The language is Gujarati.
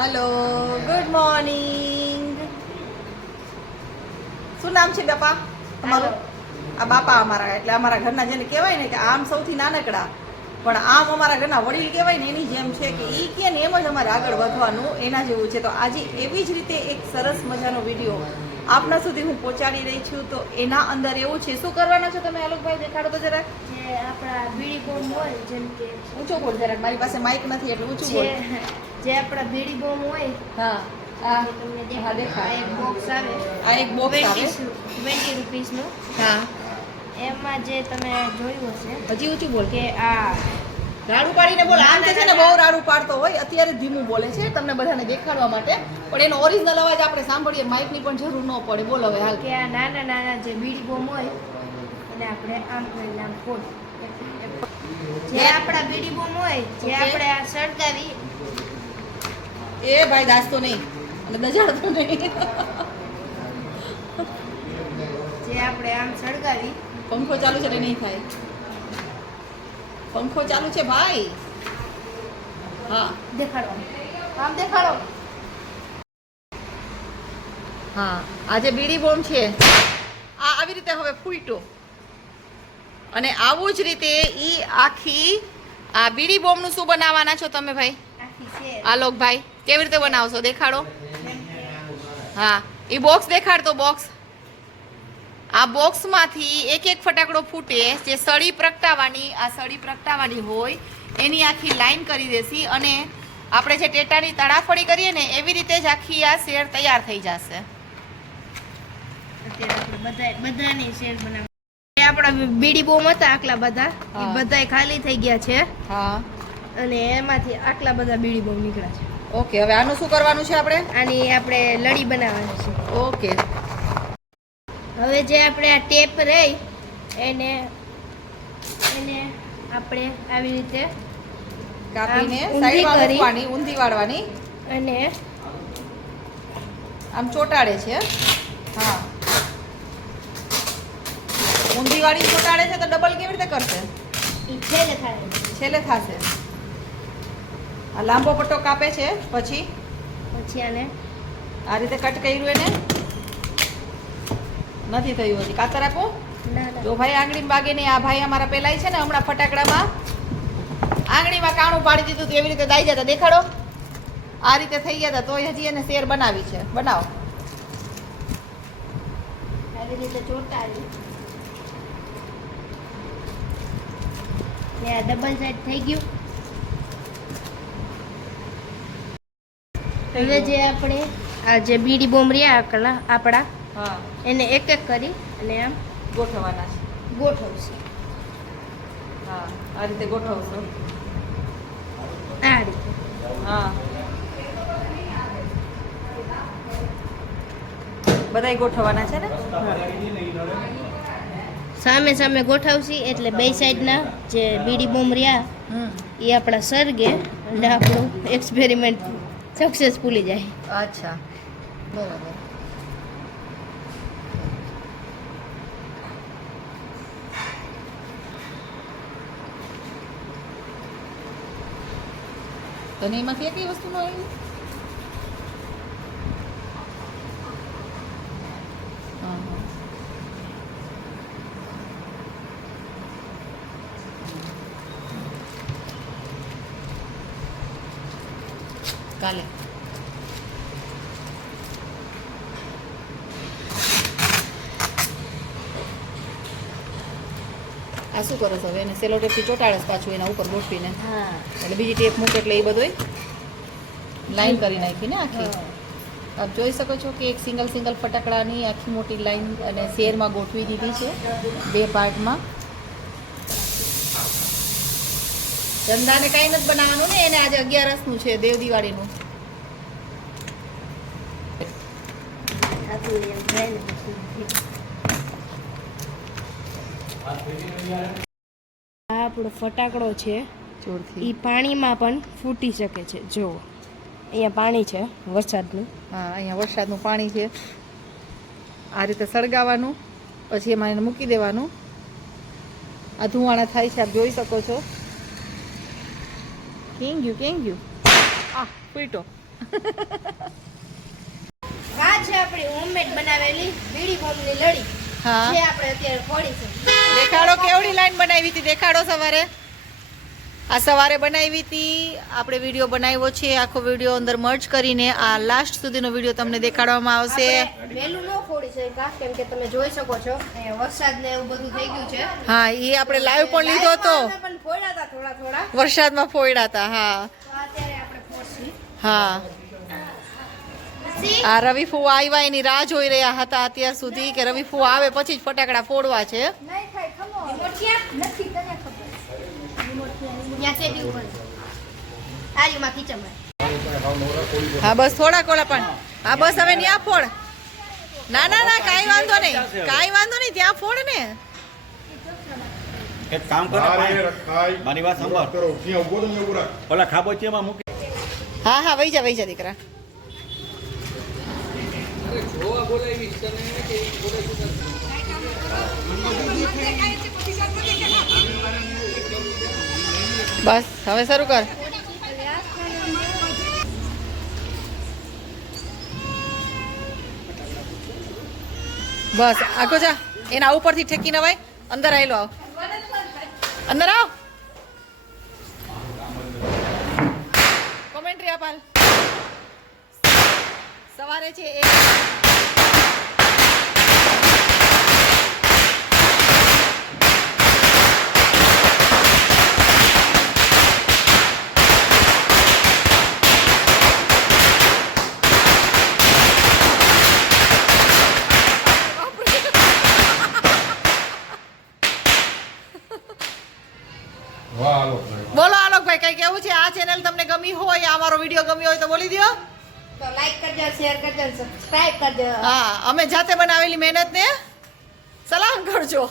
Hello, good morning. શું નામ છે બાપા તમારું? આ બાપા અમારા, એટલે અમારા ઘરના જેને કહેવાય ને કે આમ સૌથી નાનકડા પણ આમ અમારા ઘરના વડીલ કહેવાય ને એની જેમ છે કે એ કે ને એમ જ અમારે આગળ વધવાનું એના જેવું છે. તો આજે એવી જ રીતે એક સરસ મજાનો વિડીયો આપના સુધી હું પહોંચાડી રહી છું. તો એના અંદર એવું છે, શું કરવાના છો તમે આલોકભાઈ? દેખાડો તો જરાક. જે આપણા બીડી બોમ્બ હોય, જેમ કે ઊંચો બોલ જરાક, મારી પાસે માઇક નથી એટલે ઊંચું બોલ. જે આપણા બીડી બોમ્બ હોય, હા આ તમને હા, દેખાય. દેખાય. એક બોક્સ આવે, આ એક બોક્સ આવે. 20 રૂપીસનું. હા, એમાં જે તમે જોયું હશે હજી ઊંચું બોલ. કે આ રાડું પાડીને બોલ. આમ છે ને બહુ રાડું પાડતો હોય, અત્યારે ધીમું બોલે છે તમને બધાને દેખાડવા માટે, પણ એનો ઓરિજિનલ અવાજ આપણે સાંભળીએ, માઇકની પણ જરૂર ન પડે. બોલ હવે હાલ. કે આ નાના નાના જે બીડી બોમ્બ હોય એને આપણે આમ કરીને આમ ફોડ. જે આપણા બીડી બોમ્બ હોય, જે Okay. આપણે આ સળગાવી, એ ભાઈ દાસતો નહીં અને દજાડતો નહીં. જે આપણે આમ સળગાવી, પંખો ચાલુ છે એટલે નહીં થાય. પંખો ચાલુ છે ભાઈ. હા દેખાડો, આમ દેખાડો. હા, આ જે બીડી બોમ્બ છે આ આવી રીતે હવે ફૂટો, અને આવું જ રીતે ઈ આખી આ બીડી બોમ્બનું શું બનાવવાના છો તમે ભાઈ આખી શેર. આલોકભાઈ? કેવી રીતે બનાવશો દેખાડો. હા, એ બોક્સ દેખાડતો. બોક્સ, આ બોક્સમાંથી એક એક ફટાકડો ફૂટે. જે સળી પ્રગટાવવાની, આ સળી પ્રગટાવવાની હોય એની આખી લાઈન કરી દેસી, અને આપણે જે ટેટાની તડાફડી કરીએ ને એવી રીતે જ આખી આ શેર તૈયાર થઈ જશે. અત્યારે આપણે બધાની શેર બનાવી. એ આપણા બીડી બોમ્બ હતા આટલા બધા, એ હા. બધાય ખાલી થઈ ગયા છે, હા, અને એમાંથી આટલા બધા બીડી બોમ્બ નીકળ્યા છે. ઓકે. હવે આનું શું કરવાનું છે આપણે? આની આપણે લડી બનાવવાની છે. ઓકે. હવે જે આપણે આ ટેપ રહી એને આપણે આવી રીતે કાપીને આમ ઊંધી સાઈડમાં કરી. મૂકવાની, ઊંધી વાળવાની. અને આમ ચોટાડે છે. હા, ઊંધી વાળી ચોટાડે છે તો ડબલ કેવી રીતે કરશે? ઈ છેલ્લે થાય. છેલ્લે થશે. આ લાંબો પટ્ટો કાપે છે, પછી પછી આને આ રીતે કટ કર્યું એને. નથી થયું હજી. કાતર આપો. ના જો ભાઈ આંગળીમાં વાગે નહીં. આ ભાઈ અમારા પેલાય છે ને હમણાં ફટાકડામાં આંગળીમાં કાણું પાડી દીધું હતું, એવી રીતે દાઈ જતા. દેખાડો. આ રીતે થઈ ગયા હતા, તોય હજી એને શેર બનાવી છે. બનાવો. આવી રીતે ચોટાડી. ને આ ડબલ સાઈડ થઈ ગયું. હવે જે આપણે આ જે બીડી બોમ્બ રહ્યા આપણા હા, એને એક એક કરી અને આમ ગોઠવવાના છે. ગોઠવશે. હા, આ રીતે ગોઠવશો. આ રીતે. હા, બધાય ગોઠવવાના છે ને. સામે સામે ગોઠવશી એટલે બે સાઈડના જે બીડી બોમ્બ રહ્યા એ આપણા સરગે, એટલે આપણું એક્સપેરિમેન્ટ સક્સેસફુલી જાય. અચ્છા, બરાબર. તને એમાંથી એકઈ વસ્તુ ન આવી? હા, હા. કાલે આ શું કરો છો હવે? એને સેલો ટેપથી ચોટાડે પાછું એના ઉપર ગોઠવીને, હા. એટલે બીજી ટેપ મૂકે એટલે એ બધું લાઈન કરી નાખી ને આખી. આપ જોઈ શકો છો કે એક સિંગલ ફટાકડાની આખી મોટી લાઈન અને શેરમાં ગોઠવી દીધી છે, બે પાર્ટમાં. ચંદાને કાંઈ નથી બનાવવાનું ને, એને આજે 11નું છે, દેવ દિવાળીનું. થતું એમ થાય ને પછી. આ આપણો ફટાકડો છે, જોરથી. એ પાણીમાં પણ ફૂટી શકે છે. જુઓ, અહીંયા પાણી છે વરસાદનું. હા, અહીંયા વરસાદનું પાણી છે. આ રીતે સળગાવવાનું, પછી એમાં એને મૂકી દેવાનું. આ ધુવાણા થાય છે, આપ જોઈ શકો છો. કેમ ગયું આ ફૂટો. આ છે આપણી હોમમેડ બનાવેલી બીડી બોમ્બની લડી હા જે આપણે અત્યારે ફોડી છે. દેખાડો કેવડી લાઈન બનાવી હતી, દેખાડો સવારે. આ સવારે બનાવી હતી, આપણે વિડીયો બનાવ્યો છે, આખો વિડીયો અંદર મર્જ કરીને આ લાસ્ટ સુધીનો વિડીયો તમને દેખાડવામાં આવશે. આપણે વહેલું ન ફોડી શકતા કેમ કે તમે જોઈ શકો છો અહીંયા વરસાદ ને એવું બધું થઈ ગયું છે. હા એ આપણે લાઈવ પણ લીધો હતો, લાઈવમાં અમે પણ ફોડ્યા હતા થોડા થોડા. વરસાદમાં ફોડ્યા હતા. હા તો અત્યારે આપણે ફોડશું. હા આ રવિ ફુવા આવ્યા એની રાહ જોઈ રહ્યા હતા અત્યાર સુધી કે રવિ ફુવા આવે પછી જ ફટાકડા ફોડવા છે. નહીં થાય ખમો. રિમોટ ક્યાં? નથી તને ખબર. રિમોટ ક્યાં? ત્યાં સેટિંગ ઉપર. આયુમાં કિચનમાં. હા બસ થોડા કોલા પણ. હા બસ હવે ત્યાં ફોડ. ના ના ના કાંઈ વાંધો નહીં, કાંઈ વાંધો નહીં, ત્યાં ફોડ ને. એક કામ કરો મારી વાત સાંભળ ઓલા ખાબોચિયામાં મૂકી હા હા વહી જા દીકરા. બસ હવે શરૂ કર. બસ આગો જા, એના ઉપરથી ઠેકી નવાય. અંદર આવેલો આવ, અંદર આવ. કોમેન્ટ્રી આપ હાલ. સવારે છે એક બોલો આલોકભાઈ કઈ કેવું છે? આ ચેનલ તમને ગમી હોય, આ મારો વિડીયો ગમ્યો હોય તો બોલી દો. તો લાઈક કરજો, શેર કરજો, સબસ્ક્રાઇબ કરજો. હા અમે જાતે બનાવેલી મહેનતને સલામ કરજો.